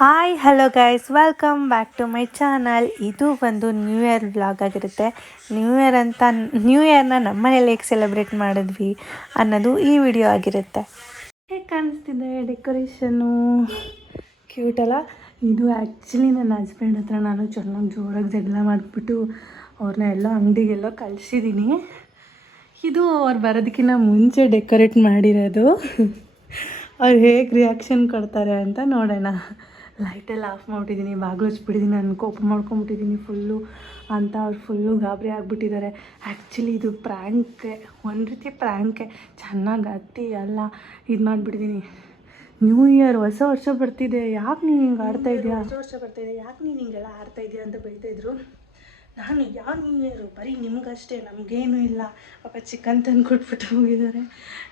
Hi hello guys welcome back to my channel ಇದು ಒಂದು new year vlog ಆಗಿರುತ್ತೆ. New year ಅಂತ new ಇಯರ್ನ ನಮ್ಮ ಮನೇಲಿ ಹೇಗೆ ಸೆಲೆಬ್ರೇಟ್ ಮಾಡಿದ್ವಿ ಅನ್ನೋದು ಈ ವಿಡಿಯೋ ಆಗಿರುತ್ತೆ. ಹೇಗೆ ಕಾಣಿಸ್ತಿದೆ ಡೆಕೋರೇಷನು ಕ್ಯೂಟ್ ಅಲ್ಲ? ಇದು ಆ್ಯಕ್ಚುಲಿ ನನ್ನ ಹಸ್ಬೆಂಡ್ ಹತ್ರ ನಾನು ಚೆನ್ನಾಗಿ ಜೋರಾಗಿ ಜಗಳ ಮಾಡಿಬಿಟ್ಟು ಅವ್ರನ್ನ ಎಲ್ಲ ಅಂಗಡಿಗೆಲ್ಲ ಕಳಿಸಿದ್ದೀನಿ ಇದು ಅವ್ರು ಬರೋದಕ್ಕಿಂತ ಮುಂಚೆ ಡೆಕೋರೇಟ್ ಮಾಡಿರೋದು. ಅವ್ರು ಹೇಗೆ ರಿಯಾಕ್ಷನ್ ಕೊಡ್ತಾರೆ ಅಂತ ನೋಡೋಣ. ಲೈಟೆಲ್ಲ ಆಫ್ ಮಾಡಿಬಿಟ್ಟಿದ್ದೀನಿ ಬಾಗ್ಲು ಹಚ್ಬಿಟ್ಟಿದ್ದೀನಿ ನಾನು ಕೋಪ ಮಾಡ್ಕೊಂಬಿಟ್ಟಿದ್ದೀನಿ ಫುಲ್ಲು ಅಂತ ಅವ್ರು ಫುಲ್ಲು ಗಾಬರಿ ಆಗಿಬಿಟ್ಟಿದ್ದಾರೆ. ಆ್ಯಕ್ಚುಲಿ ಇದು ಪ್ರ್ಯಾಂಕೆ ಒಂದು ರೀತಿ ಪ್ರ್ಯಾಂಕೆ ಚೆನ್ನಾಗಿ ಹತ್ತಿ ಎಲ್ಲ ಇದು ಮಾಡಿಬಿಟ್ಟಿದ್ದೀನಿ. ನ್ಯೂ ಇಯರ್ ಹೊಸ ವರ್ಷ ಬರ್ತಿದೆ ಯಾಕೆ ನೀನು ಹಿಂಗೆ ಆಡ್ತಾ ಇದೆಯಾ? ಹೊಸ ವರ್ಷ ಬರ್ತಾಯಿದೆ ಯಾಕೆ ನೀನು ಹಿಂಗೆಲ್ಲ ಆಡ್ತಾ ಇದೆಯಾ ಅಂತ ಬೈತಾಯಿದ್ರು ನಾನು ನ್ಯೂ ಇಯರು ಬರೀ ನಿಮಗಷ್ಟೇ, ನಮಗೇನು ಇಲ್ಲ. ಪಾಪ ಚಿಕನ್ ತಂದು ಕೊಟ್ಬಿಟ್ಟು ಹೋಗಿದ್ದಾರೆ.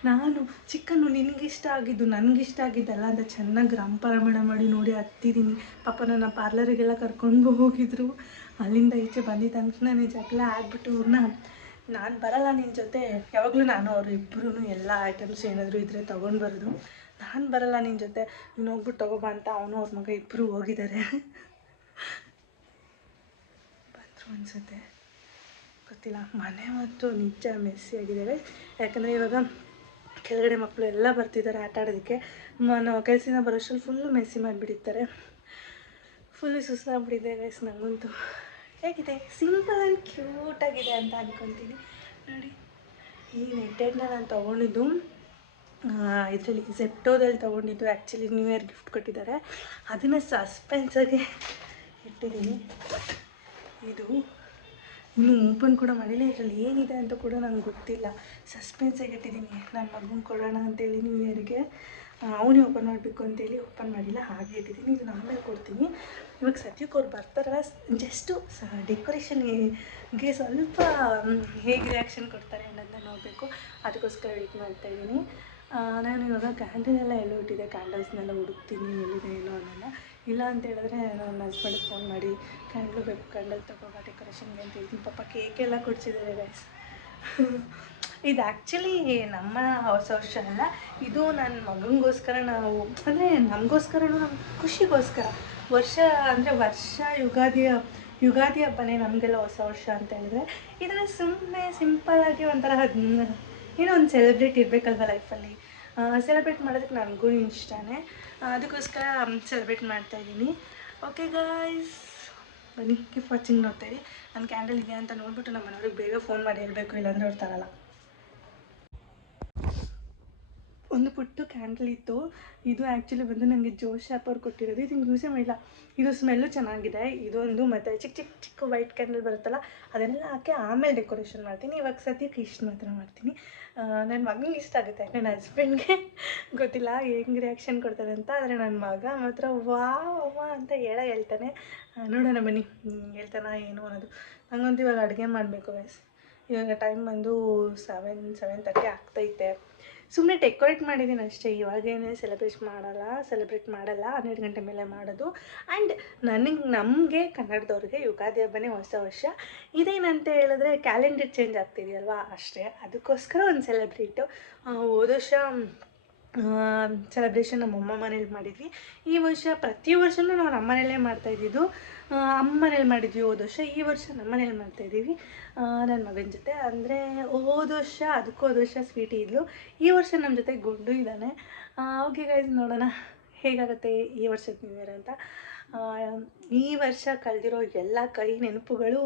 ನಾನು ಚಿಕನ್ನು ನಿನಗಿಷ್ಟ ಆಗಿದ್ದು, ನನಗಿಷ್ಟ ಆಗಿದ್ದಲ್ಲ ಅಂತ ಚೆನ್ನಾಗಿ ರಂಪರಮಣ ಮಾಡಿ ನೋಡಿ ಹತ್ತಿದ್ದೀನಿ ಪಾಪ ನನ್ನ ಪಾರ್ಲರಿಗೆಲ್ಲ ಕರ್ಕೊಂಡು ಹೋಗಿದ್ರು. ಅಲ್ಲಿಂದ ಈಚೆ ಬಂದಿದ್ದ ತಕ್ಷಣ ಜಗಳ ಆಗ್ಬಿಟ್ಟು ಅವ್ರನ್ನ ನಾನು ಬರಲ್ಲ ನಿನ್ನ ಜೊತೆ. ಯಾವಾಗಲೂ ನಾನು ಅವರು ಇಬ್ಬರೂ ಎಲ್ಲ ಐಟಮ್ಸ್ ಏನಾದರೂ ಇದ್ದರೆ ತೊಗೊಂಡು ಬರೋದು. ನಾನು ಬರಲ್ಲ ನಿನ್ನ ಜೊತೆ. ನೀನು ಹೋಗ್ಬಿಟ್ಟು ತಗೋಬಾ ಅಂತ ಅವನು ಅವ್ರ ಮಗ ಇಬ್ಬರು ಹೋಗಿದ್ದಾರೆ. ಅನಿಸುತ್ತೆ. ಗೊತ್ತಿಲ್ಲ. ಮನೆ ಮತ್ತು ನಿಜ ಮೆಸ್ಸಿ ಆಗಿದ್ದಾವೆ. ಯಾಕಂದರೆ ಇವಾಗ ಕೆಳಗಡೆ ಮಕ್ಕಳು ಎಲ್ಲ ಬರ್ತಿದ್ದಾರೆ ಆಟ ಆಡೋದಕ್ಕೆ. ನಾವು ಕೆಲಸದಿಂದ ಬರೋಷ್ಟ್ರಲ್ಲಿ ಫುಲ್ಲು ಮೆಸ್ಸಿ ಮಾಡಿಬಿಡ್ತಾರೆ ಫುಲ್ಲು ಸುಸ್ತಾಗ್ಬಿಟ್ಟಿದೆ ಗೈಸ್ ನನಗಂತೂ ಹೇಗಿದೆ? ಸಿಂಪಲ್ ಆ್ಯಂಡ್ ಕ್ಯೂಟಾಗಿದೆ ಅಂತ ಅಂದ್ಕೊತೀನಿ ನೋಡಿ. ಈ ನೆಟ್ಟೆಡ್ನ ನಾನು ತೊಗೊಂಡಿದ್ದು ಇದರಲ್ಲಿ ಝೆಪ್ಟೋದಲ್ಲಿ ತೊಗೊಂಡಿದ್ದು ಆ್ಯಕ್ಚುಲಿ ನ್ಯೂ ಇಯರ್ ಗಿಫ್ಟ್ ಕೊಟ್ಟಿದ್ದಾರೆ. ಅದನ್ನು ಸಸ್ಪೆನ್ಸಾಗಿ ಇಟ್ಟಿದ್ದೀನಿ. ಇದು ಇನ್ನೂ ಓಪನ್ ಕೂಡ ಮಾಡಿಲ್ಲ. ಇದರಲ್ಲಿ ಏನಿದೆ ಅಂತ ಕೂಡ ನನಗೆ ಗೊತ್ತಿಲ್ಲ. ಸಸ್ಪೆನ್ಸಾಗಿ ಇಟ್ಟಿದ್ದೀನಿ. ನನ್ನ ಮಗನ ಕೊಡೋಣ ಅಂತೇಳಿ ನ್ಯೂ ಇಯರ್ಗೆ ಅವನೇ ಓಪನ್ ಮಾಡಬೇಕು ಅಂತೇಳಿ ಓಪನ್ ಮಾಡಿಲ್ಲ. ಹಾಗೆ ಇಟ್ಟಿದ್ದೀನಿ. ನಾನು ಆಮೇಲೆ ಕೊಡ್ತೀನಿ. ಇವಾಗ ಸದ್ಯಕ್ಕೆ ಅವ್ರು ಬರ್ತಾರಲ್ಲ ಜಸ್ಟು ಸ ಡೆಕೋರೇಷನ್ಗೆ ಸ್ವಲ್ಪ ಹೇಗೆ ರಿಯಾಕ್ಷನ್ ಕೊಡ್ತಾರೆ ಅನ್ನೋದನ್ನ ನೋಡಬೇಕು. ಅದಕ್ಕೋಸ್ಕರ ವೆಯ್ಟ್ ಮಾಡ್ತಾ ಇದ್ದೀನಿ. ನಾನು ಇವಾಗ ಕ್ಯಾಂಡಲೆಲ್ಲ ಎಲ್ಲೋ ಇಟ್ಟಿದ್ದೆ. ಕ್ಯಾಂಡಲ್ಸ್ನೆಲ್ಲ ಹುಡುಕ್ತೀನಿ, ಎಲ್ಲಿದೆ ಏನೋ ಅನ್ನೋಲ್ಲ. ಇಲ್ಲ ಅಂತ ಹೇಳಿದ್ರೆ ನನ್ನ ಹಸ್ಬೆಂಡ್ಗೆ ಫೋನ್ ಮಾಡಿ ಕ್ಯಾಂಡ್ಲು ಬೇಕು ಕ್ಯಾಂಡಲ್ ತಗೋಬಾ ಡೆಕೋರೇಷನ್ಗೆ ಅಂತ ಹೇಳ್ತೀನಿ. ಪಾಪ ಕೇಕ್ ಎಲ್ಲ ಕೊಡ್ಸಿದ್ದಾರೆ ಗೈಸ್ ಇದು ಆ್ಯಕ್ಚುಲಿ ನಮ್ಮ ಹೊಸ ವರ್ಷ ಅಲ್ಲ. ಇದು ನನ್ನ ಮಗನಿಗೋಸ್ಕರ ನಾವು, ಅಂದರೆ ನಮಗೋಸ್ಕರನೂ ನಮ್ಮ ಖುಷಿಗೋಸ್ಕರ. ವರ್ಷ ಅಂದರೆ ವರ್ಷ ಯುಗಾದಿಯ ಯುಗಾದಿ ಹಬ್ಬನೇ ನಮಗೆಲ್ಲ ಹೊಸ ವರ್ಷ ಅಂತ ಹೇಳಿದ್ರೆ. ಇದನ್ನು ಸುಮ್ಮನೆ ಸಿಂಪಲ್ಲಾಗಿ ಒಂಥರ ಏನೋ ಒಂದು ಸೆಲೆಬ್ರೇಟ್ ಇರಬೇಕಲ್ವ ಲೈಫಲ್ಲಿ ಸೆಲೆಬ್ರೇಟ್ ಮಾಡೋದಕ್ಕೆ ನನಗೂ ಇಷ್ಟನೇ. ಅದಕ್ಕೋಸ್ಕರ ಸೆಲೆಬ್ರೇಟ್ ಮಾಡ್ತಾ ಇದ್ದೀನಿ. ಓಕೆ ಗಾಯ್ಸ್ ಬನ್ನಿ ಕೀಪ್ ವಾಚಿಂಗ್ ನೋಡ್ತಾ ಇರಿ. ನನ್ನ ಕ್ಯಾಂಡಲ್ ಇದೆಯಾ ಅಂತ ನೋಡ್ಬಿಟ್ಟು ನಮ್ಮ ಮನೆಯವ್ರಿಗೆ ಬೇಗ ಫೋನ್ ಮಾಡಿ ಹೇಳಬೇಕು, ಇಲ್ಲಾಂದರೆ ಅವ್ರು ತರಲ್ಲ. ಒಂದು ಪುಟ್ಟು ಕ್ಯಾಂಡಲ್ ಇತ್ತು. ಇದು ಆ್ಯಕ್ಚುಲಿ ಬಂದು ನನಗೆ ಜೋಶ್ ಆ್ಯಪ್ ಅವ್ರು ಕೊಟ್ಟಿರೋದು. ಇದು ಯೂಸೇ ಮಾಡಿಲ್ಲ. ಇದು ಸ್ಮೆಲ್ಲು ಚೆನ್ನಾಗಿದೆ. ಇದೊಂದು ಮತ್ತು ಚಿಕ್ಕ ಚಿಕ್ಕ ಚಿಕ್ಕ ವೈಟ್ ಕ್ಯಾಂಡಲ್ ಬರುತ್ತಲ್ಲ, ಅದನ್ನೆಲ್ಲ ಹಾಕಿ ಆಮೇಲೆ ಡೆಕೋರೇಷನ್ ಮಾಡ್ತೀನಿ. ಇವಾಗ ಸದ್ಯಕ್ಕೆ ಇಷ್ಟು ಮಾತ್ರ ಮಾಡ್ತೀನಿ. ನನ್ನ ಮಗನಿಗೆ ಇಷ್ಟ ಆಗುತ್ತೆ. ನನ್ನ ಹಸ್ಬೆಂಡ್ಗೆ ಗೊತ್ತಿಲ್ಲ ಹೆಂಗೆ ರಿಯಾಕ್ಷನ್ ಕೊಡ್ತಾರೆ ಅಂತ. ಆದರೆ ನನ್ನ ಮಗ ಮಾತ್ರ ವಾ ಅಮ್ಮ ಅಂತ ಹೇಳ ಹೇಳ್ತಾನೆ. ನೋಡೋಣ ಬನ್ನಿ. ಹೇಳ್ತಾನ ಏನು ಅನ್ನೋದು. ನಂಗಂತೂ ಇವಾಗ ಅಡುಗೆ ಮಾಡಬೇಕು ಗೈಸ್ ಇವಾಗ ಟೈಮ್ ಬಂದು ಸೆವೆನ್ ಸೆವೆನ್ ತರ್ಟಿ ಆಗ್ತೈತೆ. ಸುಮ್ಮನೆ ಡೆಕೋರೇಟ್ ಮಾಡಿದ್ದೀನಿ ಅಷ್ಟೇ. ಇವಾಗೇನೇ ಸೆಲೆಬ್ರೇಟ್ ಮಾಡಲ್ಲ ಸೆಲೆಬ್ರೇಟ್ ಮಾಡಲ್ಲ, ಹನ್ನೆರಡು ಗಂಟೆ ಮೇಲೆ ಮಾಡೋದು. ಆ್ಯಂಡ್ ನನಗೆ ನಮಗೆ ಕನ್ನಡದವ್ರಿಗೆ ಯುಗಾದಿ ಹಬ್ಬನೇ ಹೊಸ ವರ್ಷ. ಇದೇನಂತ ಹೇಳಿದ್ರೆ ಕ್ಯಾಲೆಂಡರ್ ಚೇಂಜ್ ಆಗ್ತಿದೆಯಲ್ವಾ? ಅಷ್ಟೇ. ಅದಕ್ಕೋಸ್ಕರ ಒಂದು ಸೆಲೆಬ್ರೇಟು ಹೋದ ವರ್ಷ ಸೆಲೆಬ್ರೇಷನ್ ನಮ್ಮ ಅಮ್ಮ ಮನೇಲಿ ಮಾಡಿದ್ವಿ. ಈ ವರ್ಷ ಪ್ರತಿ ವರ್ಷವೂ ನಾವು ನಮ್ಮ ಮನೇಲೇ ಮಾಡ್ತಾ ಇದ್ದಿದ್ದು. ಆ, ಅಮ್ಮ ಮನೇಲಿ ಮಾಡಿದ್ವಿ ಹೋದ ವರ್ಷ ಈ ವರ್ಷ ನಮ್ಮ ಮನೇಲಿ ಮಾಡ್ತಾ ಇದ್ದೀವಿ. ನನ್ನ ಮಗನ ಜೊತೆ. ಅಂದರೆ ಹೋದ ವರ್ಷ ಅದಕ್ಕೂ ಹೋದ ವರ್ಷ ಸ್ವೀಟಿ ಇದ್ಲು. ಈ ವರ್ಷ ನಮ್ಮ ಜೊತೆ ಗುಂಡು ಇದ್ದಾನೆ. ಓಕೆ ಗೈಸ್ ನೋಡೋಣ. ಹೇಗಾಗುತ್ತೆ ಈ ವರ್ಷದ ನ್ಯೂ ಇಯರ್ ಅಂತ. ಈ ವರ್ಷ ಕಳೆದಿರೋ ಎಲ್ಲ ಕೈ ನೆನಪುಗಳು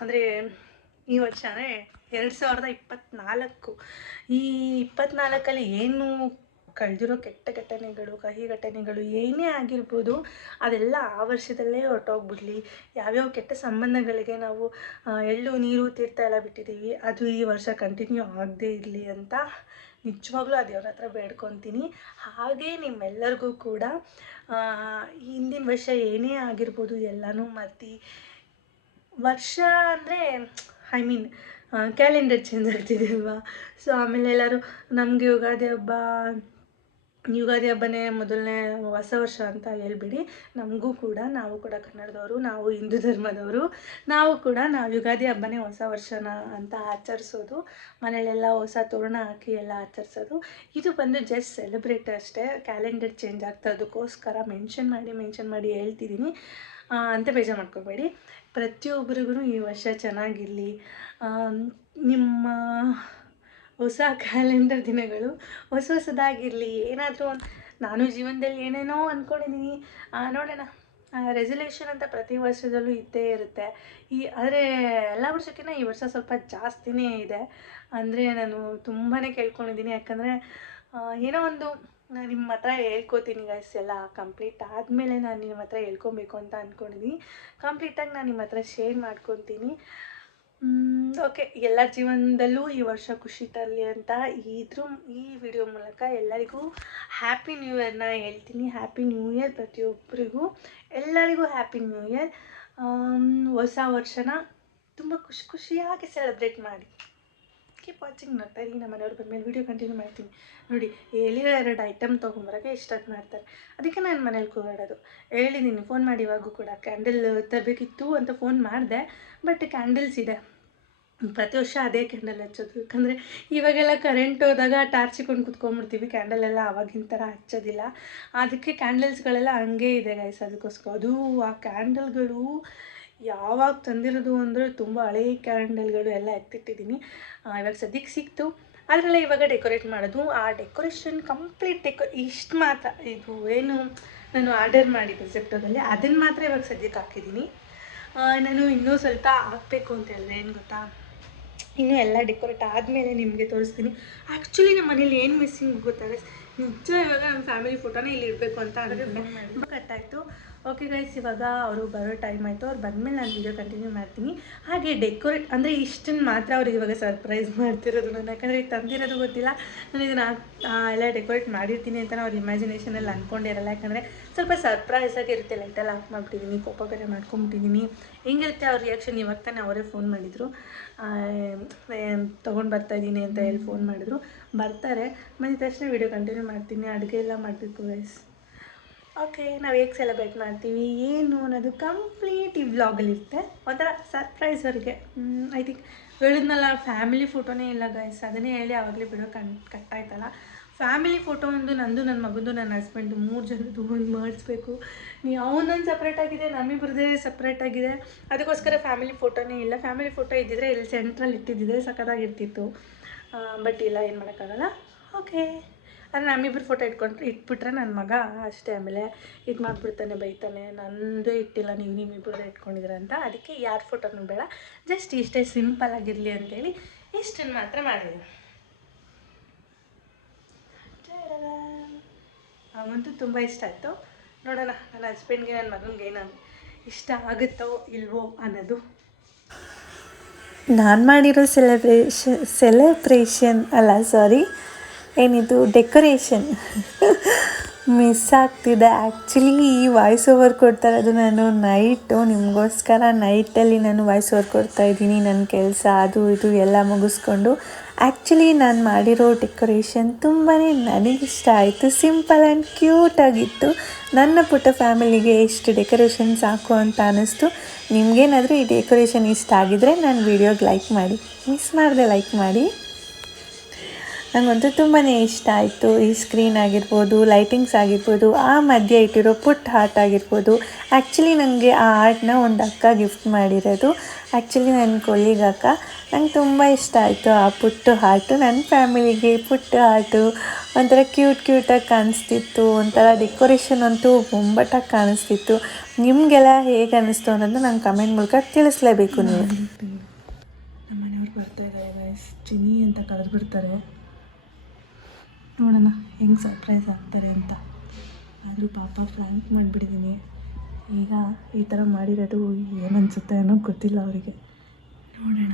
ಅಂದರೆ ಈ ವರ್ಷನೇ ಎರಡು ಸಾವಿರದ ಇಪ್ಪತ್ತ್ನಾಲ್ಕು ಈ ಇಪ್ಪತ್ತ್ನಾಲ್ಕಲ್ಲಿ ಏನು ಕಳೆದಿರೋ ಕೆಟ್ಟ ಘಟನೆಗಳು, ಕಹಿ ಘಟನೆಗಳು ಏನೇ ಆಗಿರ್ಬೋದು, ಅದೆಲ್ಲ ಆ ವರ್ಷದಲ್ಲೇ ಹೊರಟೋಗ್ಬಿಡ್ಲಿ. ಯಾವ್ಯಾವ ಕೆಟ್ಟ ಸಂಬಂಧಗಳಿಗೆ ನಾವು ಎಳ್ಳು, ನೀರು, ತೀರ್ಥ ಎಲ್ಲ ಬಿಟ್ಟಿದ್ದೀವಿ, ಅದು ಈ ವರ್ಷ ಕಂಟಿನ್ಯೂ ಆಗದೇ ಇರಲಿ ಅಂತ ನಿಜವಾಗ್ಲೂ ಆ ದೇವ್ರ ಹತ್ರ ಬೇಡ್ಕೊತೀನಿ. ಹಾಗೆ ನಿಮ್ಮೆಲ್ಲರಿಗೂ ಕೂಡ ಹಿಂದಿನ ವರ್ಷ ಏನೇ ಆಗಿರ್ಬೋದು ಎಲ್ಲನೂ ಮರ್ತಿ, ವರ್ಷ ಅಂದರೆ ಐ ಮೀನ್ ಕ್ಯಾಲೆಂಡರ್ ಚೇಂಜ್ ಆಗ್ತಿದೆ ಅಲ್ವಾ? ಸೊ ಆಮೇಲೆ ಎಲ್ಲರೂ ನಮಗೆ ಯುಗಾದಿ ಹಬ್ಬ ಯುಗಾದಿ ಹಬ್ಬನೇ ಮೊದಲನೇ ಹೊಸ ವರ್ಷ ಅಂತ ಹೇಳ್ಬಿಡಿ. ನಮಗೂ ಕೂಡ ನಾವು ಕೂಡ ಕನ್ನಡದವರು, ನಾವು ಹಿಂದೂ ಧರ್ಮದವರು, ನಾವು ಕೂಡ ನಾವು ಯುಗಾದಿ ಹಬ್ಬನೇ ಹೊಸ ವರ್ಷನ ಅಂತ ಆಚರಿಸೋದು, ಮನೆಯಲ್ಲೆಲ್ಲ ಹೊಸ ತೋರಣ ಹಾಕಿ ಎಲ್ಲ ಆಚರಿಸೋದು. ಇದು ಬಂದು ಜಸ್ಟ್ ಸೆಲೆಬ್ರೇಟ್ ಅಷ್ಟೇ. ಕ್ಯಾಲೆಂಡರ್ ಚೇಂಜ್ ಆಗ್ತದಕ್ಕೋಸ್ಕರ ಮೆನ್ಷನ್ ಮಾಡಿ ಮೆನ್ಷನ್ ಮಾಡಿ ಹೇಳ್ತಿದ್ದೀನಿ. ಅಂತ ಬೇಜಾರು ಮಾಡ್ಕೋಬೇಡಿ. ಪ್ರತಿಯೊಬ್ಬರಿಗೂ ಈ ವರ್ಷ ಚೆನ್ನಾಗಿರಲಿ. ನಿಮ್ಮ ಹೊಸ ಕ್ಯಾಲೆಂಡರ್ ದಿನಗಳು, ಹೊಸ ಹೊಸದಾಗಿರಲಿ. ಏನಾದರೂ ಒಂದು, ನಾನು ಜೀವನದಲ್ಲಿ ಏನೇನೋ ಅಂದ್ಕೊಂಡಿದ್ದೀನಿ ನೋಡೋಣ. ರೆಸಲ್ಯೂಷನ್ ಅಂತ ಪ್ರತಿ ವರ್ಷದಲ್ಲೂ ಇದ್ದೇ ಇರುತ್ತೆ. ಈ, ಆದರೆ ಎಲ್ಲ ವರ್ಷಕ್ಕಿಂತ ಈ ವರ್ಷ ಸ್ವಲ್ಪ ಜಾಸ್ತಿನೇ ಇದೆ. ಅಂದರೆ ನಾನು ತುಂಬಾ ಕೇಳ್ಕೊಂಡಿದ್ದೀನಿ ಯಾಕಂದರೆ ಏನೋ ಒಂದು ನಾನು ನಿಮ್ಮ ಹತ್ರ ಹೇಳ್ಕೊತೀನಿ ಗೈಸ್ ಎಲ್ಲ. ಕಂಪ್ಲೀಟ್ ಆದಮೇಲೆ ನಾನು ನಿಮ್ಮ ಹತ್ರ ಹೇಳ್ಕೊಬೇಕು ಅಂತ ಅಂದ್ಕೊಂಡಿದ್ದೀನಿ ಕಂಪ್ಲೀಟಾಗಿ ನಾನು ನಿಮ್ಮ ಹತ್ರ ಶೇರ್ ಮಾಡ್ಕೊತೀನಿ. ಓಕೆ ಎಲ್ಲರ ಜೀವನದಲ್ಲೂ ಈ ವರ್ಷ ಖುಷಿ ತರಲಿ ಅಂತ ಇದ್ರ ಈ ವಿಡಿಯೋ ಮೂಲಕ ಎಲ್ಲರಿಗೂ ಹ್ಯಾಪಿ ನ್ಯೂ ಇಯರ್ನ ಹೇಳ್ತೀನಿ. ಹ್ಯಾಪಿ ನ್ಯೂ ಇಯರ್ ಪ್ರತಿಯೊಬ್ಬರಿಗೂ. ಎಲ್ಲರಿಗೂ ಹ್ಯಾಪಿ ನ್ಯೂ ಇಯರ್ ಹೊಸ ವರ್ಷನ ತುಂಬ ಖುಷಿ ಖುಷಿಯಾಗಿ ಸೆಲೆಬ್ರೇಟ್ ಮಾಡಿ. ಕೀಪ್ ವಾಚಿಂಗ್ ನೋಡ್ತಾ ನಮ್ಮ ಮನೆಯವ್ರು ಬಂದಮೇಲೆ ವೀಡಿಯೋ ಕಂಟಿನ್ಯೂ ಮಾಡ್ತೀನಿ. ನೋಡಿ, ಹೇಳಿರೋ ಎರಡು ಐಟಮ್ ತೊಗೊಂಬರೋಕೆ ಇಷ್ಟಾಗಿ ಮಾಡ್ತಾರೆ. ಅದಕ್ಕೆ ನಾನು ಮನೇಲಿ ಕೂಗಾಡೋದು. ಹೇಳಿದ್ದೀನಿ ಫೋನ್ ಮಾಡಿ ಇವಾಗೂ ಕೂಡ. ಕ್ಯಾಂಡಲ್ ತರಬೇಕಿತ್ತು ಅಂತ ಫೋನ್ ಮಾಡಿದೆ ಬಟ್ ಕ್ಯಾಂಡಲ್ಸ್ ಇದೆ. ಪ್ರತಿ ವರ್ಷ ಅದೇ ಕ್ಯಾಂಡಲ್ ಹಚ್ಚೋದು. ಯಾಕಂದರೆ ಇವಾಗೆಲ್ಲ ಕರೆಂಟ್ ಹೋದಾಗ ಟಾರ್ಚ್ ಇಕೊಂಡು ಕುತ್ಕೊಂಡ್ಬಿಡ್ತೀವಿ. ಕ್ಯಾಂಡಲ್ ಎಲ್ಲ ಆವಾಗಿನ ಥರ ಹಚ್ಚೋದಿಲ್ಲ. ಅದಕ್ಕೆ ಕ್ಯಾಂಡಲ್ಸ್ಗಳೆಲ್ಲ ಹಂಗೆ ಇದೆ ಗೈಸ್ ಅದಕ್ಕೋಸ್ಕರ. ಅದು ಆ ಕ್ಯಾಂಡಲ್ಗಳು ಯಾವಾಗ ತಂದಿರೋದು ಅಂದರೆ ತುಂಬ ಹಳೇ ಕ್ಯಾಂಡಲ್ಗಳು ಎಲ್ಲ ಎತ್ತಿಟ್ಟಿದ್ದೀನಿ. ಇವಾಗ ಸದ್ಯಕ್ಕೆ ಸಿಕ್ತು. ಅದರಲ್ಲೇ ಇವಾಗ ಡೆಕೋರೇಟ್ ಮಾಡೋದು. ಆ ಡೆಕೋರೇಷನ್ ಕಂಪ್ಲೀಟ್ ಡೆಕೋ ಇಷ್ಟು ಮಾತ್ರ. ಇದು ಏನು ನಾನು ಆರ್ಡರ್ ಮಾಡಿದ್ದೆ ಜೆಪ್ಟೋದಲ್ಲಿ ಅದನ್ನು ಮಾತ್ರ ಇವಾಗ ಸದ್ಯಕ್ಕೆ ಹಾಕಿದ್ದೀನಿ. ನಾನು ಇನ್ನೂ ಸ್ವಲ್ಪ ಹಾಕಬೇಕು ಅಂತ ಹೇಳಿದೆ ಏನು ಗೊತ್ತಾ? ಇನ್ನೂ ಎಲ್ಲ ಡೆಕೋರೇಟ್ ಆದಮೇಲೆ ನಿಮಗೆ ತೋರಿಸ್ತೀನಿ. ಆ್ಯಕ್ಚುಲಿ ನಮ್ಮ ಮನೇಲಿ ಏನು ಮಿಸ್ಸಿಂಗ್ ಗೊತ್ತಾಗ ನಿಜ ಇವಾಗ ನಮ್ಮ ಫ್ಯಾಮಿಲಿ ಫೋಟೋನೇ ಇಲ್ಲಿ ಇರಬೇಕು ಅಂತ ಅಂದರೆ ಕಟ್ಟಾಯಿತು ಓಕೆ ಗೈಸ್ ಇವಾಗ ಅವರು ಬರೋ ಟೈಮ್ ಆಯಿತು. ಅವ್ರು ಬಂದಮೇಲೆ ನಾನು ವೀಡಿಯೋ ಕಂಟಿನ್ಯೂ ಮಾಡ್ತೀನಿ. ಹಾಗೆ ಡೆಕೋರೇಟ್ ಅಂದರೆ ಇಷ್ಟನ್ನು ಮಾತ್ರ ಅವ್ರಿಗೆ ಇವಾಗ ಸರ್ಪ್ರೈಸ್ ಮಾಡ್ತಿರೋದು ನಾನು. ಯಾಕಂದರೆ ಈಗ ತಂದಿರೋದು ಗೊತ್ತಿಲ್ಲ. ನಾನು ಇದನ್ನು ಎಲ್ಲ ಡೆಕೋರೇಟ್ ಮಾಡಿರ್ತೀನಿ ಅಂತ ಅವ್ರ ಇಮ್ಯಾಜಿನೇಷನಲ್ಲಿ ಅಂದ್ಕೊಂಡಿರಲ್ಲ ಯಾಕಂದರೆ ಸ್ವಲ್ಪ ಸರ್ಪ್ರೈಸ್ ಆಗಿರುತ್ತೆ ಲೈಟೆಲ್ಲ ಆಫ್ ಮಾಡಿಬಿಟ್ಟಿದ್ದೀನಿ ಕೋಪ ಬೇರೆ ಮಾಡ್ಕೊಂಬಿಟ್ಟಿದ್ದೀನಿ ಹೆಂಗಿರುತ್ತೆ ಅವ್ರ ರಿಯಾಕ್ಷನ್ ಇವಾಗ ತಾನೇ ಅವರೇ ಫೋನ್ ಮಾಡಿದರು. ತೊಗೊಂಡು ಬರ್ತಾ ಇದ್ದೀನಿ ಅಂತ ಹೇಳಿ ಫೋನ್ ಮಾಡಿದ್ರು. ಬರ್ತಾರೆ. ಬಂದ ತಕ್ಷಣ ವೀಡಿಯೋ ಕಂಟಿನ್ಯೂ ಮಾಡ್ತೀನಿ. ಅಡುಗೆ ಎಲ್ಲ ಮಾಡಬೇಕು ಗೈಸ್ ಓಕೆ ನಾವು ಹೇಗೆ ಸೆಲೆಬ್ರೇಟ್ ಮಾಡ್ತೀವಿ, ಏನು ಅನ್ನೋದು ಕಂಪ್ಲೀಟ್ ಈ ವ್ಲಾಗಲ್ಲಿ ಇರುತ್ತೆ. ಒಂಥರ ಸರ್ಪ್ರೈಸ್ ಅವ್ರಿಗೆ. ಐ ಥಿಂಕ್ ಹೇಳಿದ್ನಲ್ಲ ಫ್ಯಾಮಿಲಿ ಫೋಟೋನೇ ಇಲ್ಲ ಗೈಸ್ ಅದನ್ನೇ ಹೇಳಿ ಆವಾಗಲೇ ಬಿಡೋ ಕಣ್, ಕಟ್ಟಾಯ್ತಲ್ಲ. ಫ್ಯಾಮಿಲಿ ಫೋಟೋ ಒಂದು ನಂದು ನನ್ನ ಮಗಂದು ನನ್ನ ಹಸ್ಬೆಂಡು ಮೂರು ಜನದ್ದು ಒಂದು ಮಾಡಿಸ್ಬೇಕು. ನೀ ಅವನೊಂದು ಸಪ್ರೇಟ್ ಆಗಿದೆ, ನಮ್ಮಿಬ್ರದ್ದೇ ಸಪ್ರೇಟ್ ಆಗಿದೆ. ಅದಕ್ಕೋಸ್ಕರ ಫ್ಯಾಮಿಲಿ ಫೋಟೋನೇ ಇಲ್ಲ. ಫ್ಯಾಮಿಲಿ ಫೋಟೋ ಇದ್ದಿದ್ರೆ ಇಲ್ಲಿ ಸೆಂಟ್ರಲ್ಲಿ ಇಟ್ಟಿದ್ದಿದ್ರೆ ಸಖತ್ತಾಗಿರ್ತಿತ್ತು. ಬಟ್ ಇಲ್ಲ, ಏನು ಮಾಡೋಕ್ಕಾಗಲ್ಲ. ಓಕೆ ಆದರೆ ನಮ್ಮಿಬ್ರು ಫೋಟೋ ಇಟ್ಕೊಂಡ್ರೆ ಇಟ್ಬಿಟ್ರೆ ನನ್ನ ಮಗ ಅಷ್ಟೇ ಆಮೇಲೆ ಇದು ಮಾಡಿಬಿಡ್ತಾನೆ, ಬೈತಾನೆ, ನಂದೇ ಇಟ್ಟಿಲ್ಲ, ನೀವು ನಿಮ್ಮಿಬ್ಬರೇ ಇಟ್ಕೊಂಡಿದ್ದೀರ ಅಂತ. ಅದಕ್ಕೆ ಯಾರ ಫೋಟೋನೂ ಬೇಡ. ಜಸ್ಟ್ ಇಷ್ಟೇ ಸಿಂಪಲ್ ಆಗಿರಲಿ ಅಂತೇಳಿ ಇಷ್ಟನ್ನು ಮಾತ್ರ ಮಾಡಿದೆ. ಅವಂತೂ ತುಂಬ ಇಷ್ಟ ಆಯಿತು. ನೋಡೋಣ, ನನ್ನ ಹಸ್ಬೆಂಡ್ಗೆ ನನ್ನ ಮಗನಿಗೆ ಏನು ಇಷ್ಟ ಆಗುತ್ತೋ ಇಲ್ವೋ ಅನ್ನೋದು. ನಾನು ಮಾಡಿರೋ ಸೆಲೆಬ್ರೇಷನ್ ಸೆಲೆಬ್ರೇಷನ್ ಅಲ್ಲ ಸಾರಿ ಏನಿದು ಡೆಕೋರೇಷನ್ ಮಿಸ್ ಆಗ್ತಿದೆ. ಆ್ಯಕ್ಚುಲಿ ಈ ವಾಯ್ಸ್ ಓವರ್ ಕೊಡ್ತಾ ಇರೋದು ನಾನು ನೈಟು ನಿಮಗೋಸ್ಕರ ನೈಟಲ್ಲಿ ನಾನು ವಾಯ್ಸ್ ಓವರ್ ಕೊಡ್ತಾ ಇದ್ದೀನಿ ನನ್ನ ಕೆಲಸ, ಅದು ಇದು ಎಲ್ಲ ಮುಗಿಸ್ಕೊಂಡು. ಆ್ಯಕ್ಚುಲಿ ನಾನು ಮಾಡಿರೋ ಡೆಕೋರೇಷನ್ ತುಂಬಾ ನನಗಿಷ್ಟ ಆಯಿತು. ಸಿಂಪಲ್ ಆ್ಯಂಡ್ ಕ್ಯೂಟಾಗಿತ್ತು ನನ್ನ ಪುಟ್ಟ ಫ್ಯಾಮಿಲಿಗೆ ಎಷ್ಟು ಡೆಕೋರೇಷನ್ ಸಾಕು ಅಂತ ಅನ್ನಿಸ್ತು. ನಿಮಗೇನಾದರೂ ಈ ಡೆಕೋರೇಷನ್ ಇಷ್ಟ ಆಗಿದ್ದರೆ ನಾನು ವೀಡಿಯೋಗೆ ಲೈಕ್ ಮಾಡಿ. ಮಿಸ್ ಮಾಡದೆ ಲೈಕ್ ಮಾಡಿ. ನನಗಂತೂ ತುಂಬಾ ಇಷ್ಟ ಆಯಿತು. ಈ ಸ್ಕ್ರೀನ್ ಆಗಿರ್ಬೋದು ಲೈಟಿಂಗ್ಸ್ ಆಗಿರ್ಬೋದು, ಆ ಮಧ್ಯೆ ಇಟ್ಟಿರೋ ಪುಟ್ ಹಾರ್ಟ್ ಆಗಿರ್ಬೋದು. ಆ್ಯಕ್ಚುಲಿ ನನಗೆ ಆ ಆರ್ಟ್ನ ಒಂದು ಅಕ್ಕ ಗಿಫ್ಟ್ ಮಾಡಿರೋದು. ಆ್ಯಕ್ಚುಲಿ ನನ್ನ ಕೊಲ್ಲಿಗೆ ಅಕ್ಕ. ನಂಗೆ ತುಂಬ ಇಷ್ಟ ಆಯಿತು ಆ ಪುಟ್ಟು ಹಾರ್ಟು ನನ್ನ ಫ್ಯಾಮಿಲಿಗೆ ಪುಟ್ಟು ಹಾರ್ಟು ಒಂಥರ ಕ್ಯೂಟ್ ಕ್ಯೂಟಾಗಿ ಕಾಣಿಸ್ತಿತ್ತು. ಒಂಥರ ಡೆಕೋರೇಷನ್ ಅಂತೂ ಬೊಂಬಟಾಗಿ ಕಾಣಿಸ್ತಿತ್ತು. ನಿಮಗೆಲ್ಲ ಹೇಗೆ ಅನ್ನಿಸ್ತು ಅನ್ನೋದು ನಂಗೆ ಕಮೆಂಟ್ ಮೂಲಕ ತಿಳಿಸ್ಲೇಬೇಕು ನೀವು. ನಮ್ಮ ಬರ್ತಾ ಇದ್ದಾರೆ ಅಂತ ಕರೆದು ಬಿಡ್ತಾರೆ ನೋಡೋಣ, ಹೆಂಗೆ ಸರ್ಪ್ರೈಸ್ ಆಗ್ತಾರೆ ಅಂತ. ಆದರೂ ಪಾಪ ಫ್ರ್ಯಾಂಕ್ ಮಾಡಿಬಿಟ್ಟಿದ್ದೀನಿ ಈಗ ಈ ಥರ ಮಾಡಿರೋದು ಏನನ್ಸುತ್ತೆ ಅನ್ನೋ ಗೊತ್ತಿಲ್ಲ ಅವರಿಗೆ. ನೋಡೋಣ.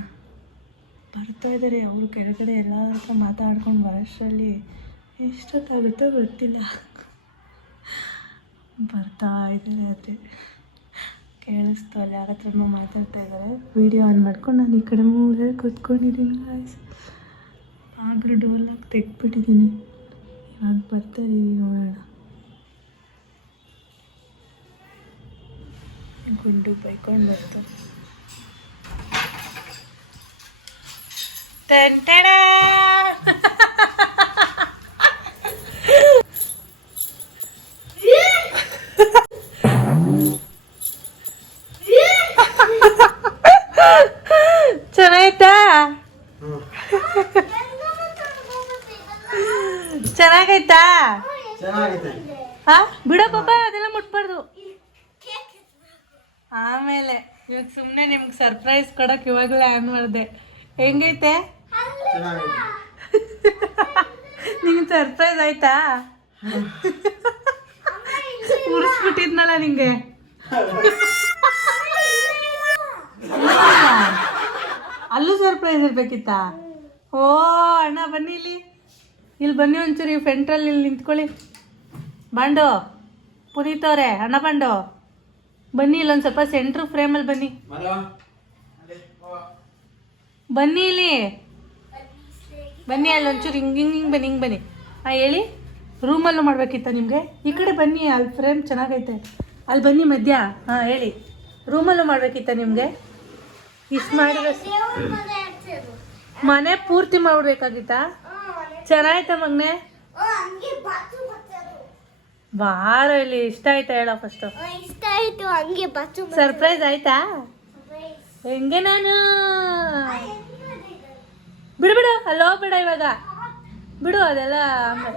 ಬರ್ತಾ ಇದ್ದಾರೆ ಅವರು ಕೆಳಗಡೆ ಎಲ್ಲರ ಹತ್ರ ಮಾತಾಡ್ಕೊಂಡು ಬರೋಷ್ಟರಲ್ಲಿ ಎಷ್ಟೊತ್ತಾಗುತ್ತೋ ಗೊತ್ತಿಲ್ಲ. ಬರ್ತಾ ಇದ್ದಾರೆ ಅದೇ. ಕೇಳಿಸ್ತು, ಅಲ್ಲಿ ಯಾರ ಹತ್ರನೂ ಮಾತಾಡ್ತಾ ಇದ್ದಾರೆ ವೀಡಿಯೋ ಆನ್ ಮಾಡ್ಕೊಂಡು ನಾನು ಈ ಕಡೆ ಮೂಲೆ ಕೂತ್ಕೊಂಡಿದ್ದೀನಿ ಆದರೂ ಡೋಲಾಗಿ ತೆಗ್ದುಬಿಟ್ಟಿದ್ದೀನಿ ಅದು ಬರ್ತಾ ಇದೀವಿ ನೋಡೋಣ ಗುಂಡು ಬೈಕೊಂಡು ಬರ್ತಾರೆ ಟೆಂಟೆಡ ಚೆನ್ನಾಗೈತಾ? ಹಾ? ಬಿಡ ಪಾಪ ಅದೆಲ್ಲ ಮುಟ್ಬಾರ್ದು. ಆಮೇಲೆ ಇವಾಗ ಸುಮ್ಮನೆ ನಿಮ್ಗೆ ಸರ್ಪ್ರೈಸ್ ಕೊಡಕ್ ಇವಾಗಲೇ ಆನ್ ಮಾಡಿದೆ. ಹೆಂಗೈತೆ? ನಿಂಗೆ ಸರ್ಪ್ರೈಸ್ ಆಯ್ತಾ? ಉರ್ಸ್ಬಿಟ್ಟಿದ್ನಲ್ಲ ನಿಂಗೆ. ಅಲ್ಲೂ ಸರ್ಪ್ರೈಸ್ ಇರ್ಬೇಕಿತ್ತಾ? ಓ ಅಣ್ಣ ಬನ್ನಿ ಇಲ್ಲಿ. ಇಲ್ಲಿ ಬನ್ನಿ ಒಂಚೂರು ಈ ಫ್ರಂಟ್ರಲ್ಲಿ ಇಲ್ಲಿ ನಿಂತ್ಕೊಳ್ಳಿ. ಬಾಂಡು ಪುನೀತ್ ಅವರೇ ಅಣ್ಣ ಬಾಂಡು. ಬನ್ನಿ ಇಲ್ಲೊಂದು ಸ್ವಲ್ಪ ಸೆಂಟ್ರ್ ಫ್ರೇಮಲ್ಲಿ ಬನ್ನಿ. ಬನ್ನಿ ಇಲ್ಲಿ. ಬನ್ನಿ ಅಲ್ಲಿ ಒಂಚೂರು ಹಿಂಗೆ ಹಿಂಗೆ ಹಿಂಗೆ ಬನ್ನಿ ಹಿಂಗೆ ಬನ್ನಿ. ಹಾಂ ಹೇಳಿ. ರೂಮಲ್ಲೂ ಮಾಡಬೇಕಿತ್ತ ನಿಮಗೆ? ಈ ಕಡೆ ಬನ್ನಿ ಅಲ್ಲಿ ಫ್ರೇಮ್ ಚೆನ್ನಾಗೈತೆ. ಅಲ್ಲಿ ಬನ್ನಿ ಮಧ್ಯ. ಹಾಂ ಹೇಳಿ. ರೂಮಲ್ಲೂ ಮಾಡಬೇಕಿತ್ತ ನಿಮಗೆ? ಇಷ್ಟು ಮಾಡಿದ್ರೆ ಮನೆ ಪೂರ್ತಿ ಮಾಡ್ಬೇಕಾಗಿತ್ತಾ? ಚೆನ್ನಾಯ್ತಾ ಮಗ್ನೆ? ಬಾರ ಇಲ್ಲಿ ಇಷ್ಟ ಆಯ್ತಾ ಹೇಳ ಫಸ್ಟ್ ಇಷ್ಟ ಆಯ್ತು ಹಂಗೆ ಬಚ್ಚು ಸರ್ಪ್ರೈಸ್ ಆಯ್ತಾ? ಹೆಂಗೆ ನಾನು? ಬಿಡು ಬಿಡು ಅಲ್ಲಿ ಬಿಡ ಇವಾಗ. ಬಿಡು ಅದೆಲ್ಲ ಹ್ಮ್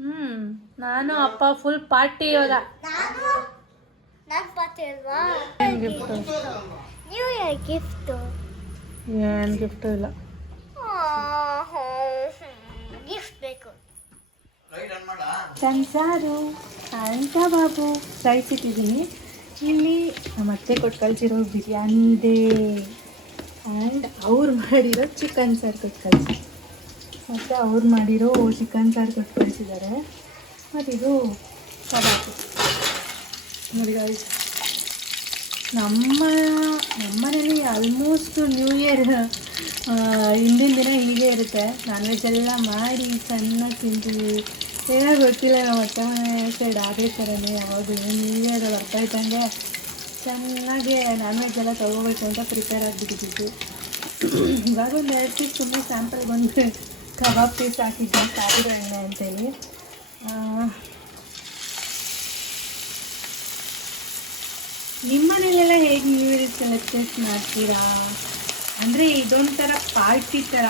ಹ್ಞೂ ನಾನು ಅಪ್ಪ ಫುಲ್ ಪಾರ್ಟಿ ಇವಾಗ. ಗಿಫ್ಟು ಏನು ಗಿಫ್ಟು ಇಲ್ಲ. ಸಂಸಾರು, ಅಂತ ಬಾಬು. ರೈಸ್ ಇಟ್ಟಿದ್ದೀನಿ ಇಲ್ಲಿ ನಮ್ಮ ಅತ್ತೆ ಕೊಟ್ಟು ಕಳಿಸಿರೋ ಬಿರಿಯಾನಿ ಇದೆ. ಆ್ಯಂಡ್ ಅವ್ರು ಮಾಡಿರೋ ಚಿಕನ್ ಸಾರು ಕೊಟ್ಟು ಕಳಿಸಿ. ಮತ್ತು ಅವ್ರು ಮಾಡಿರೋ ಚಿಕನ್ ಸಾರು ಕೊಟ್ಟು ಕಳಿಸಿದ್ದಾರೆ. ಮತ್ತು ಇದು ಕಬಾಬು ನೋಡಿ. ನಮ್ಮ ನಮ್ಮನೇಲಿ ಆಲ್ಮೋಸ್ಟ್ ನ್ಯೂ ಇಯರ್ ಹಿಂದಿನ ದಿನ ಹೀಗೆ ಇರುತ್ತೆ. ನಾನ್ ವೆಜ್ ಎಲ್ಲ ಮಾಡಿ ಚೆನ್ನಾಗಿ ತಿಂತೀವಿ ಏನೋ ಗೊತ್ತಿಲ್ಲ ನಮ್ಮ ಅತ್ತೆ ಮನೆ ಸೈಡ್ ಥರನೇ ಯಾವಾಗಲೂ ನೀವೇ ಅದು ಅರ್ಥ ಇದ್ದಂಗೆ ಚೆನ್ನಾಗಿ ನಾನ್ ವೆಜ್ ಎಲ್ಲ ತೊಗೋಬೇಕು ಅಂತ ಪ್ರಿಪೇರ್ ಆಗಿಬಿಟ್ಟಿದ್ದು ಇವಾಗ ಒಂದು ಎರಡು ಪೀಸ್ ತುಂಬ ಸ್ಯಾಂಪಲ್ ಬಂದು ಕಬಾಬ್ ಪೀಸ್ ಹಾಕಿದ್ದೆ ಸಾವಿರ ಎಣ್ಣೆ ಅಂತೇಳಿ. ನಿಮ್ಮ ಮನೇಲೆಲ್ಲ ಹೇಗೆ ನೀವು ಇಯರ್ ಸೆಲೆಕ್ಟೇಟ್ ಮಾಡ್ತೀರಾ? ಅಂದರೆ ಇದೊಂಥರ ಪಾರ್ಟಿ ಥರ.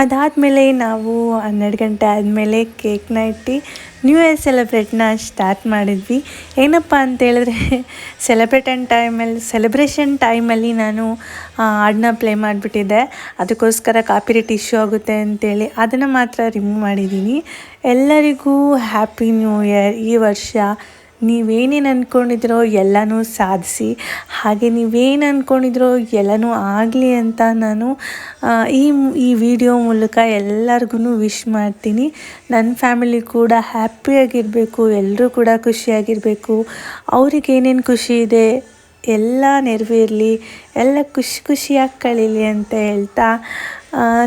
ಅದಾದಮೇಲೆ ನಾವು ಹನ್ನೆರಡು ಗಂಟೆ ಆದಮೇಲೆ ಕೇಕ್ನ ಇಟ್ಟು ನ್ಯೂ ಇಯರ್ ಸೆಲೆಬ್ರೇಟ್ನ ಸ್ಟಾರ್ಟ್ ಮಾಡಿದ್ವಿ. ಏನಪ್ಪ ಅಂತೇಳಿದ್ರೆ ಸೆಲೆಬ್ರೇಟನ್ ಟೈಮಲ್ಲಿ ಸೆಲೆಬ್ರೇಷನ್ ಟೈಮಲ್ಲಿ ನಾನು ಹಾಡನ್ನ ಪ್ಲೇ ಮಾಡಿಬಿಟ್ಟಿದ್ದೆ. ಅದಕ್ಕೋಸ್ಕರ ಕಾಪಿರೇಟ್ ಇಶ್ಯೂ ಆಗುತ್ತೆ ಅಂತೇಳಿ ಅದನ್ನು ಮಾತ್ರ ರಿಮೂವ್ ಮಾಡಿದ್ದೀನಿ. ಎಲ್ಲರಿಗೂ ಹ್ಯಾಪಿ ನ್ಯೂ ಇಯರ್ ಈ ವರ್ಷ. ನೀವೇನೇನು ಅಂದ್ಕೊಂಡಿದ್ರೋ ಎಲ್ಲನೂ ಸಾಧಿಸಿ, ಹಾಗೆ ನೀವೇನು ಅಂದ್ಕೊಂಡಿದ್ರೋ ಎಲ್ಲನೂ ಆಗಲಿ ಅಂತ ನಾನು ಈ ಈ ವಿಡಿಯೋ ಮೂಲಕ ಎಲ್ಲರಿಗೂ ವಿಶ್ ಮಾಡ್ತೀನಿ. ನನ್ನ ಫ್ಯಾಮಿಲಿ ಕೂಡ ಹ್ಯಾಪಿಯಾಗಿರಬೇಕು ಎಲ್ಲರೂ ಕೂಡ ಖುಷಿಯಾಗಿರಬೇಕು ಅವ್ರಿಗೇನೇನು ಖುಷಿ ಇದೆ, ಎಲ್ಲ ನೆರವೇರಲಿ, ಎಲ್ಲ ಖುಷಿ ಖುಷಿಯಾಗಿ ಕಳೀಲಿ ಅಂತ ಹೇಳ್ತಾ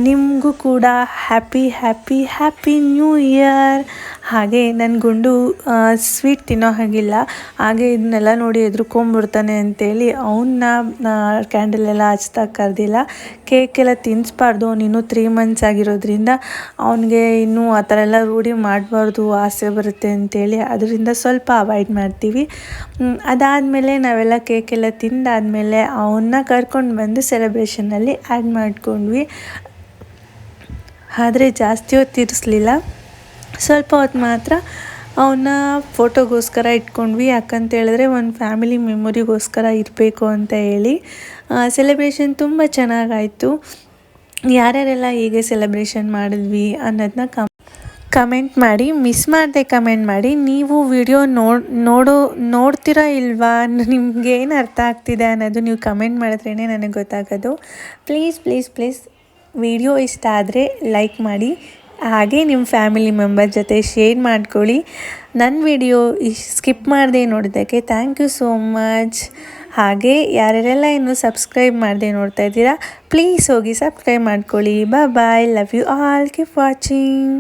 ನಿಮಗೂ ಕೂಡ happy happy happy new year. ಹಾಗೆ ನನ್ನ ಗುಂಡು ಸ್ವೀಟ್ ತಿನ್ನೋ ಹಾಗಿಲ್ಲ. ಹಾಗೆ ಇದನ್ನೆಲ್ಲ ನೋಡಿ ಎದುರ್ಕೊಂಬಿಡ್ತಾನೆ ಅಂತೇಳಿ ಅವನ್ನ ಕ್ಯಾಂಡಲ್ ಎಲ್ಲ ಹಚ್ತಾ ಕರೆದಿಲ್ಲ. ಕೇಕ್ ಎಲ್ಲ ತಿನ್ನಿಸ್ಬಾರ್ದು ನೀನು ತ್ರೀ ಮಂತ್ಸ್ ಆಗಿರೋದ್ರಿಂದ ಅವನಿಗೆ ಇನ್ನೂ ಆ ಥರ ಎಲ್ಲ ರೂಢಿ ಮಾಡಬಾರ್ದು, ಆಸೆ ಬರುತ್ತೆ ಅಂತೇಳಿ ಅದರಿಂದ ಸ್ವಲ್ಪ ಅವಾಯ್ಡ್ ಮಾಡ್ತೀವಿ. ಅದಾದಮೇಲೆ ನಾವೆಲ್ಲ ಕೇಕ್ ಎಲ್ಲ ತಿಂದಾದಮೇಲೆ ಅವನ್ನ ಕರ್ಕೊಂಡು ಬಂದು ಸೆಲೆಬ್ರೇಷನಲ್ಲಿ ಆ್ಯಡ್ ಮಾಡಿಕೊಂಡ್ವಿ. ಆದರೆ ಜಾಸ್ತಿ ಹೊತ್ತು ಇರಿಸ್ಲಿಲ್ಲ ಸ್ವಲ್ಪ ಹೊತ್ತು ಮಾತ್ರ ಅವನ್ನ ಫೋಟೋಗೋಸ್ಕರ ಇಟ್ಕೊಂಡ್ವಿ. ಯಾಕಂತೇಳಿದ್ರೆ ಒಂದು ಫ್ಯಾಮಿಲಿ ಮೆಮೊರಿಗೋಸ್ಕರ ಇರಬೇಕು ಅಂತ ಹೇಳಿ. ಸೆಲೆಬ್ರೇಷನ್ ತುಂಬ ಚೆನ್ನಾಗಾಯಿತು. ಯಾರ್ಯಾರೆಲ್ಲ ಹೀಗೆ ಸೆಲೆಬ್ರೇಷನ್ ಮಾಡಿದ್ವಿ ಅನ್ನೋದನ್ನ ಕಮ್ ಕಮೆಂಟ್ ಮಾಡಿ ಮಿಸ್ ಮಾಡದೆ ಕಮೆಂಟ್ ಮಾಡಿ. ನೀವು ವಿಡಿಯೋ ನೋಡ್ ನೋಡೋ, ನೋಡ್ತೀರಾ ಇಲ್ವಾ? ನಿಮ್ಗೆ ಏನು ಅರ್ಥ ಆಗ್ತಿದೆ ಅನ್ನೋದು ನೀವು ಕಮೆಂಟ್ ಮಾಡಿದ್ರೇ ನನಗೆ ಗೊತ್ತಾಗೋದು. ಪ್ಲೀಸ್ ಪ್ಲೀಸ್ ಪ್ಲೀಸ್ ವಿಡಿಯೋ ಇಷ್ಟ ಆದರೆ ಲೈಕ್ ಮಾಡಿ. ಹಾಗೆ ನಿಮ್ಮ ಫ್ಯಾಮಿಲಿ ಮೆಂಬರ್ ಜೊತೆ ಶೇರ್ ಮಾಡ್ಕೊಳ್ಳಿ. ನನ್ನ ವಿಡಿಯೋ ಸ್ಕಿಪ್ ಮಾಡದೆ ನೋಡಿದ್ದಕ್ಕೆ ಥ್ಯಾಂಕ್ ಯು ಸೋ ಮಚ್. ಹಾಗೆ ಯಾರ್ಯಾರೆಲ್ಲ ಇನ್ನು ಸಬ್ಸ್ಕ್ರೈಬ್ ಮಾಡದೆ ನೋಡ್ತಾ ಇದ್ದೀರಾ, ಪ್ಲೀಸ್ ಹೋಗಿ ಸಬ್ಸ್ಕ್ರೈಬ್ ಮಾಡ್ಕೊಳ್ಳಿ. Bye, love you all. Keep watching.